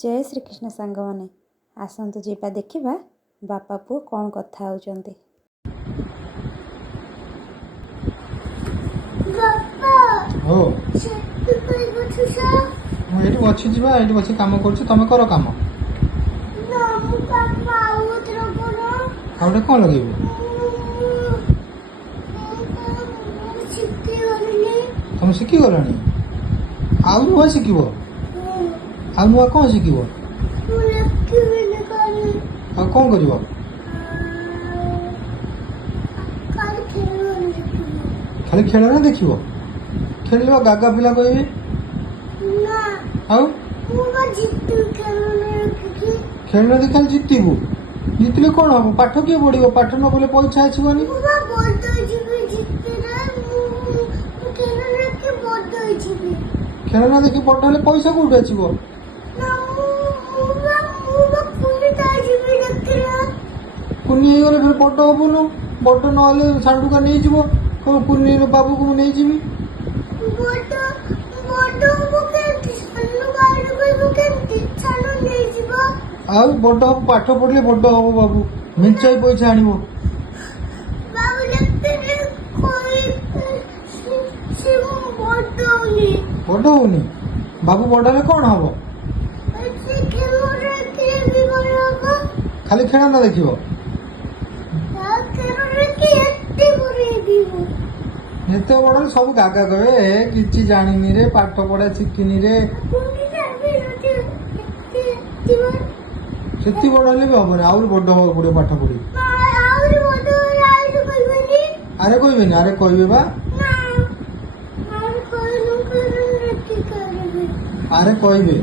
जय श्रीकृष्ण सांग माने आसतु जीवा देखा बापा पुओ कौन कथा होउचंती। हो एठी बछि जीवा एठी बछि काम करछु तमे करो काम आउटे कोन लगेबो तुम शिखी गलनी आउ नुआ शिखिबो आउ नुआ कोन शिखिबो आ कोन करिवो खाली खेल ना देखिबो खेलवा गागा पिला कहबे ना आउ मुबा जितु खेल ना खाली जितबो जितले कोन हो पाठ के पढिबो पाठ न बोले पैसा आछबनी मुबा बोलतो जिबे जितते ना खेल ना के बोलतो जिबे खेल ना देखि पढले पैसा कोड आछबो ना मुबा पुनी ता जिबे डक्टर पुनी हे गले फिर पढ होबनो बड न होले सांडुका नै जिवो को पुनी रो बाबू को नै जिबी बड मुके सल्लू गाड़ी को मुके छानो नै जिवो आ बड पाठ पढले बड हो बाबू मिंचाई पैसा आनिबो बाबू डक्टर कोई से बड होनी बाबू बडले कोन हबो खाली खेल ना देखिबो एते बड़ सब गागा कहे किछि जानिनी रे पाठ पढ़ा शिखिनी रे सेति बड़ हेले भी हबनी आउर बड हो पड़े पाठ पढ़ी अरे कहबेनी अरे कहबे बा अरे कहबे